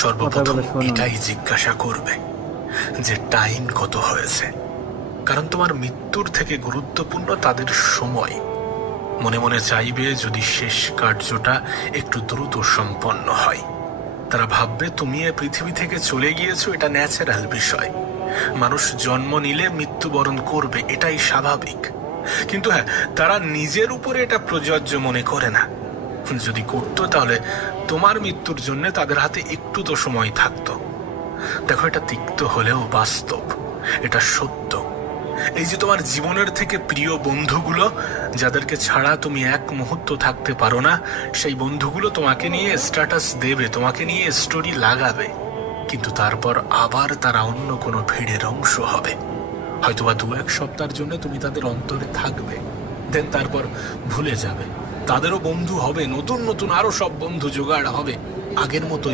সর্বপ্রথম এটাই জিজ্ঞাসা করবে যে টাইম কত হয়েছে, কারণ তোমার মৃত্যুর থেকে গুরুত্বপূর্ণ তাদের সময়। মনে মনে চাইবে যদি শেষ কার্যটা একটু দ্রুত সম্পন্ন হয়। তারা ভাববে তুমি এ পৃথিবী থেকে চলে গিয়েছো, এটা ন্যাচারাল বিষয়। মানুষ জন্ম নিলে মৃত্যুবরণ করবে, এটাই স্বাভাবিক। কিন্তু হ্যাঁ, তারা নিজের উপরে এটা প্রযোজ্য মনে করে না। যদি করতো তাহলে তোমার মৃত্যুর জন্য তাদের হাতে একটু তো সময় থাকতো। দেখো, এটা তিক্ত হলেও বাস্তব, এটা সত্য। এই যে তোমার জীবনের থেকে প্রিয় বন্ধুগুলো, যাদেরকে ছাড়া তুমি এক মুহূর্ত থাকতে পারো না, সেই বন্ধুগুলো তোমাকে নিয়ে স্ট্যাটাস দেবে, তোমাকে নিয়ে স্টোরি লাগাবে, কিন্তু তারপর আবার তারা অন্য কোনো ভিড়ের অংশ হবে। হয়তোবা 2-1 সপ্তাহের জন্য তুমি তাদের অন্তরে থাকবে, দেন তারপর ভুলে যাবে। তাদেরও বন্ধু হবে, নতুন নতুন আরো সব বন্ধু জোগাড় হবে, আগের মতো